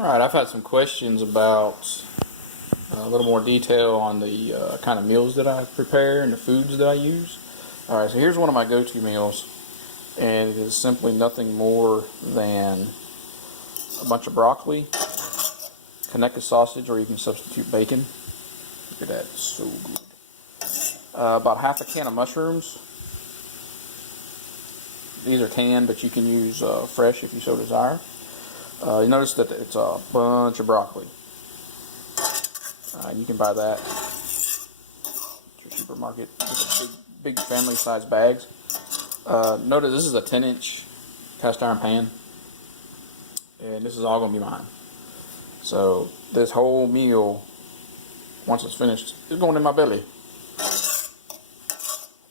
Alright, I've had some questions about a little more detail on the kind of meals that I prepare and the foods that I use. Alright, so here's one of my go-to meals, and it is simply nothing more than a bunch of broccoli, Kaneka sausage, or you can substitute bacon. Look at that, it's so good. About half a can of mushrooms. These are canned, but you can use fresh if you so desire. You notice that it's a bunch of broccoli. You can buy that at your supermarket with big family size bags. Notice this is a 10-inch cast iron pan, and this is all going to be mine. So this whole meal, once it's finished, is going in my belly.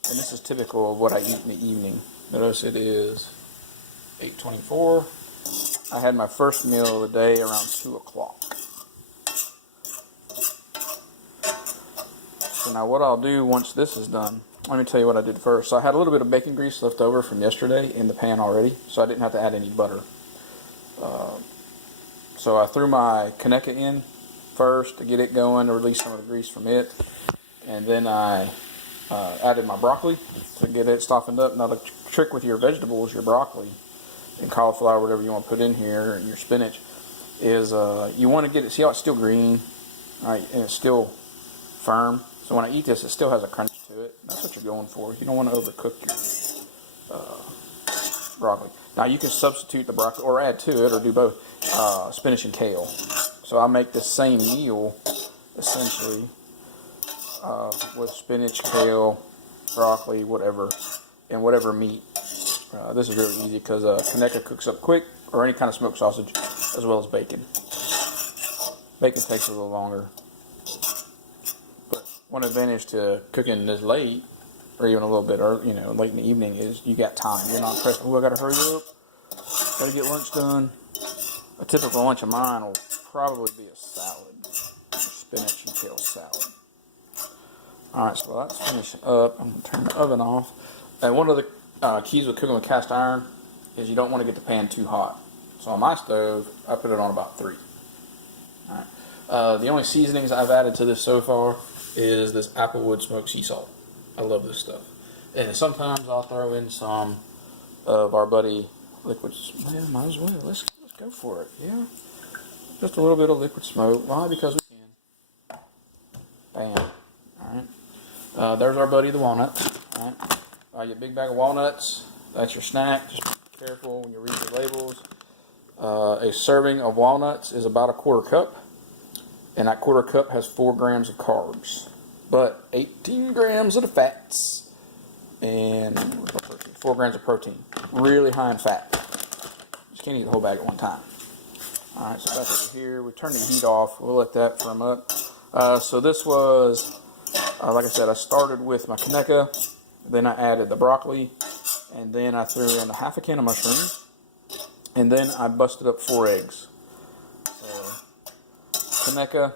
And this is typical of what I eat in the evening. Notice it is 8:24. I had my first meal of the day around 2 o'clock. So now what I'll do once this is done, let me tell you what I did first. So I had a little bit of bacon grease left over from yesterday in the pan already, so I didn't have to add any butter. So I threw my Kaneka in first to get it going, to release some of the grease from it. And then I added my broccoli to get it softened up. Now the trick with your vegetables, your broccoli and cauliflower, whatever you want to put in here, and your spinach, is you want to get it, see how it's still green, right, and it's still firm. So when I eat this, it still has a crunch to it. That's what you're going for. You don't want to overcook your broccoli. Now you can substitute the broccoli or add to it, or do both, spinach and kale. So I make this same meal essentially with spinach, kale, broccoli, whatever, and whatever meat. This is really easy because Kaneka cooks up quick, or any kind of smoked sausage, as well as bacon. Bacon takes a little longer. But one advantage to cooking this late, or even a little bit early, late in the evening, is you got time. You're not pressed. Oh, I got to hurry up. Got to get lunch done. A typical lunch of mine will probably be a salad, a spinach and kale salad. Alright, so while that's finishing up, I'm going to turn the oven off. And one of the keys with cooking with cast iron is you don't want to get the pan too hot. So on my stove, I put it on about 3. Alright. The only seasonings I've added to this so far is this applewood smoked sea salt. I love this stuff. And sometimes I'll throw in some of our buddy liquid. Yeah, might as well. Let's go for it. Yeah, just a little bit of liquid smoke. Why? Because we can. Bam. All right. There's our buddy, the walnuts. All right. Your big bag of walnuts. That's your snack. Just be careful when you read the labels. A serving of walnuts is about a 1/4 cup, and that 1/4 cup has 4 grams of carbs, but 18 grams of the fats, and 4 grams of protein. Really high in fat. Just can't eat the whole bag at one time. Alright, so back over here, we turn the heat off. We'll let that firm up. So this was, like I said, I started with my Kaneka, then I added the broccoli, and then I threw in a half a can of mushrooms, and then I busted up 4 eggs. So, Kaneka,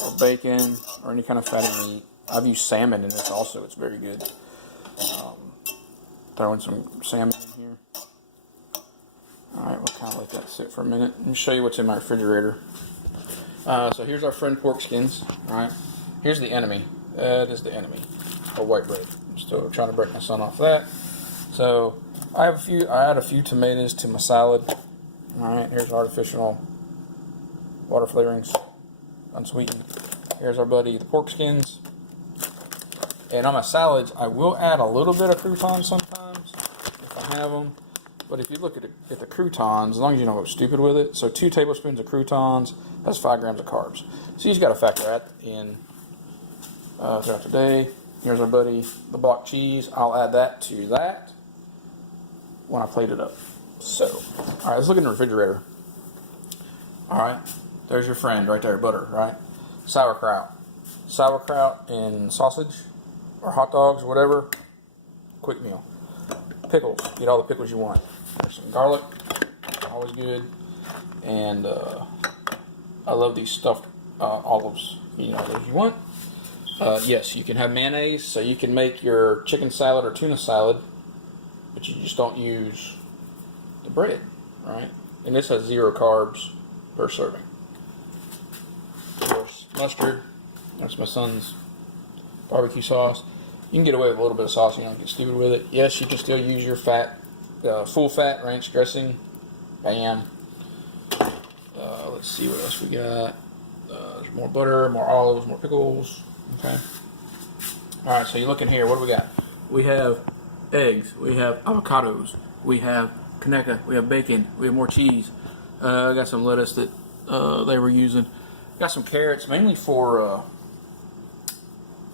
or bacon, or any kind of fatty meat. I've used salmon in this also, it's very good. Throwing some salmon in here. Alright, we'll kind of let that sit for a minute. Let me show you what's in my refrigerator. So here's our friend pork skins. Alright, here's the enemy. That is the enemy. Or white bread. I'm still trying to break my son off that. So I add a few tomatoes to my salad. Alright, here's artificial water flavorings, unsweetened. Here's our buddy, the pork skins. And on my salads, I will add a little bit of croutons sometimes, if I have them. But if you look at the croutons, as long as you don't go stupid with it, so 2 tablespoons of croutons has 5 grams of carbs. So you just got to factor that in throughout the day. Here's our buddy, the block cheese. I'll add that to that when I plate it up. So, all right, let's look in the refrigerator. All right, there's your friend right there, butter, right? Sauerkraut. Sauerkraut and sausage, or hot dogs, or whatever. Quick meal. Pickles. Get all the pickles you want. There's some garlic. Always good. And I love these stuffed olives. You know those you want. Yes, you can have mayonnaise, so you can make your chicken salad or tuna salad, but you just don't use the bread, right? And this has 0 carbs, per serving. Of course, mustard. That's my son's barbecue sauce. You can get away with a little bit of sauce. You don't get stupid with it. Yes, you can still use your fat, full fat ranch dressing. Bam. Let's see what else we got. There's more butter, more olives, more pickles. Okay. All right. So you look in here. What do we got? We have eggs. We have avocados. We have Kaneka. We have bacon. We have more cheese. I got some lettuce that they were using. Got some carrots, mainly for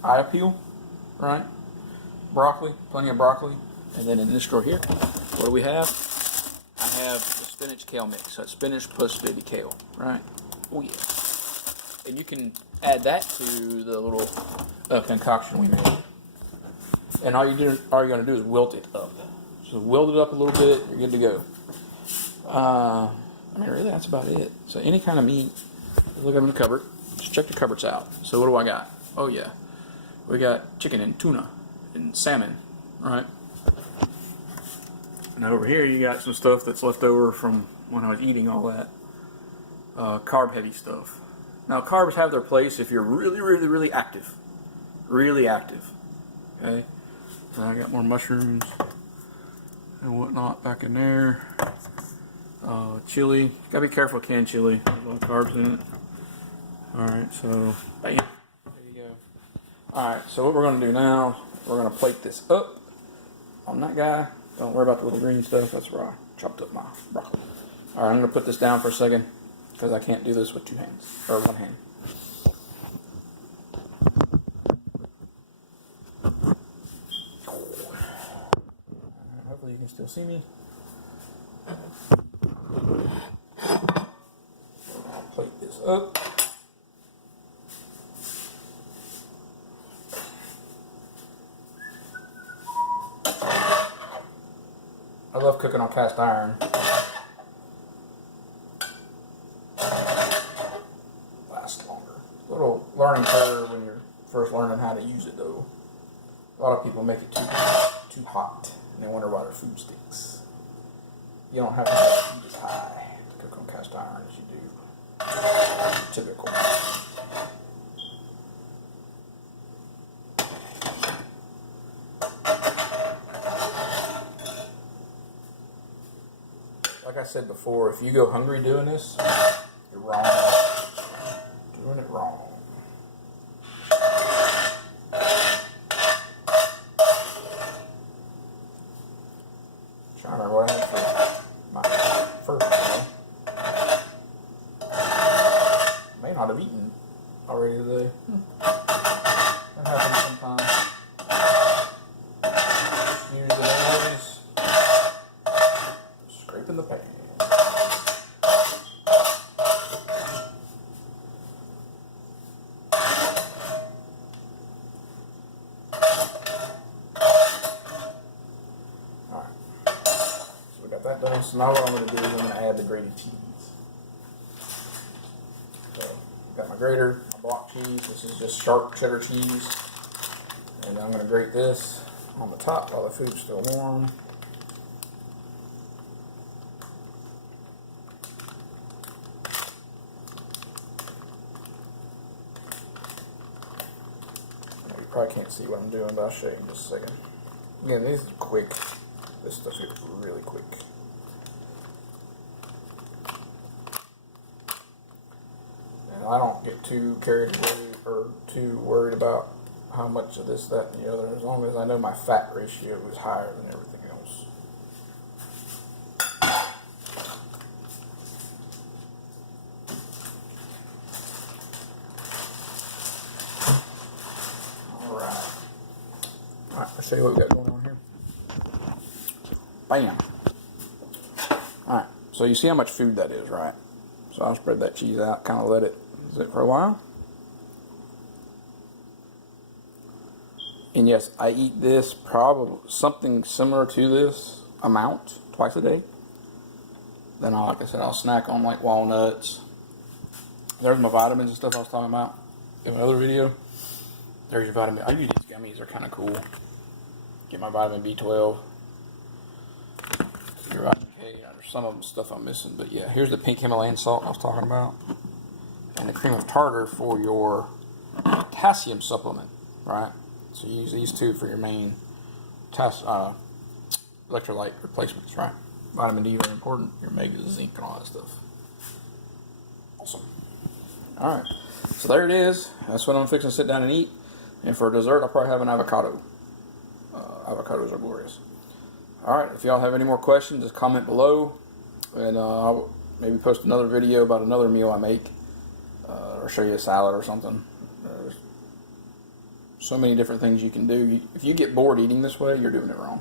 eye appeal, right? Broccoli, plenty of broccoli. And then in this drawer here, what do we have? I have the spinach kale mix. So it's spinach plus baby kale, right? Oh yeah. And you can add that to the little concoction we made. And all you're gonna do is wilt it up. So wilt it up a little bit, you're good to go. I mean, really, that's about it. So any kind of meat, look in the cupboard. Just check the cupboards out. So what do I got? Oh yeah, we got chicken and tuna and salmon, right? And over here you got some stuff that's left over from when I was eating all that carb-heavy stuff. Now carbs have their place if you're really, really, really active, really active. Okay. So I got more mushrooms and whatnot back in there. Chili. Gotta be careful with canned chili. There's a lot of carbs in it. Alright, so bam. There you go. Alright, so what we're gonna do now, we're gonna plate this up on that guy. Don't worry about the little green stuff. That's where I chopped up my broccoli. Alright, I'm gonna put this down for a second because I can't do this with two hands. Or one hand. Hopefully you can still see me. Plate this up. I love cooking on cast iron. Lasts longer. A little learning curve when you're first learning how to use it though. A lot of people make it too hot and they wonder why their food stinks. You don't have to have heat as high to cook on cast iron as you do typical. Like I said before, if you go hungry doing this, you're wrong. Doing it wrong. Trying to remember what I had for my first meal. May not have eaten already today. That happens sometimes. Just use the noise. Scraping the pan. Alright. So we got that done. So now what I'm going to do is I'm going to add the grated cheese. So, got my grater, my block cheese. This is just sharp cheddar cheese. And I'm going to grate this on the top while the food's still warm. You probably can't see what I'm doing, but I'll show you in just a second. Again, this is quick. This stuff here is really quick. And I don't get too carried away or too worried about how much of this, that, and the other, as long as I know my fat ratio is higher than everything else. Alright, let's show you what we got going on here. Bam. Alright, so you see how much food that is, right? So I'll spread that cheese out, kind of let it sit for a while. And yes, I eat this probably something similar to this amount twice a day. Then, like I said, I'll snack on like walnuts. There's my vitamins and stuff I was talking about in my other video. There's your vitamin. I use these gummies; they're kind of cool. Get my vitamin B12, your vitamin K. say there's some of them stuff I'm missing, but yeah, here's the pink Himalayan salt I was talking about, and the cream of tartar for your potassium supplement, right? So you use these two for your main electrolyte replacements, right? Vitamin D, very important. Your omega, zinc, and all that stuff. Awesome. All right, so there it is. That's what I'm fixing to sit down and eat. And for dessert, I'll probably have an avocado. Avocados are glorious. All right, if y'all have any more questions, just comment below, and I'll maybe post another video about another meal I make, or show you a salad or something. There's so many different things you can do. If you get bored eating this way, you're doing it wrong.